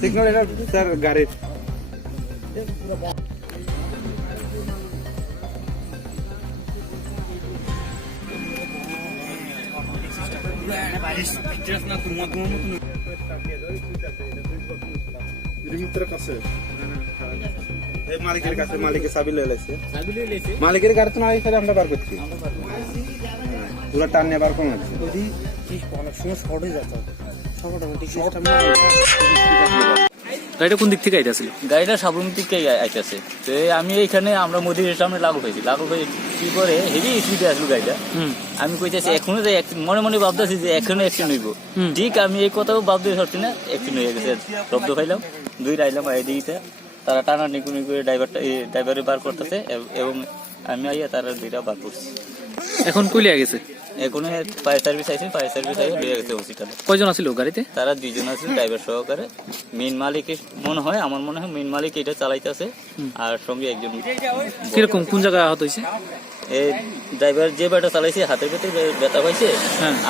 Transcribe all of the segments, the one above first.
Signal এটা sir গাড়ির মালিকের কাছে মালিকের চাবি লয়ে লাইছে মালিকের গাড়ি তো না এখানে আমরা বার করছি পুরো টান নিয়ে বার করে লাগছে যদি অনেক সময় শর্ট হয়ে যেত গাড়িটা কোন দিক থেকে আইতাছিল? গাড়িটা সাবরুম থেকে আইতেছে। তো আমি এইখানে আমরা মোদির সামনে লাগু হয়েছি, লাগু হয়ে কি করে হেভি স্পিডে আসলো গাড়িটা। আমি কইতেছি এখনো যে মনে মনে ভাবতেছি যে এখনো অ্যাকশন হইব, ঠিক আমি এই কথাও ভাবতে পারছি না, অ্যাকশন হয়ে গেছে। শব্দ পাইলাম, দুই আইলাম এদিকে, তারা টানা নিকুনি করে ড্রাইভারে বার করতেছে এবং আমি আইয়া তারা দুইটা বার করছি। এখন কই লিয়ে গেছে? এখন ফায়ার সার্ভিস আইছে, ফায়ার সার্ভিস আইয়া লিয়ে গেছে হসপিটালে। কয়জন আছিল গাড়িতে? তারা 2 জন আছে ড্রাইভার সহকারে। মেইন মালিক মনে হয়, আমার মনে হয় মেইন মালিক এটা চালাইতেছে, আর সঙ্গে একজন। কিরকম কোন জায়গায় আহত হয়েছে? এই ড্রাইভার যে বেটা চালাইছে হাতের ভেতরে ব্যথা পাইছে,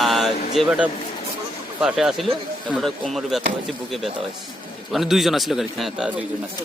আর যে বেটা পাশে আসিল কোমরে ব্যথা হয়েছে, বুকে ব্যথা হয়েছে। মানে 2 জন আছিল গাড়িতে? হ্যাঁ, তারা 2 জন আছে।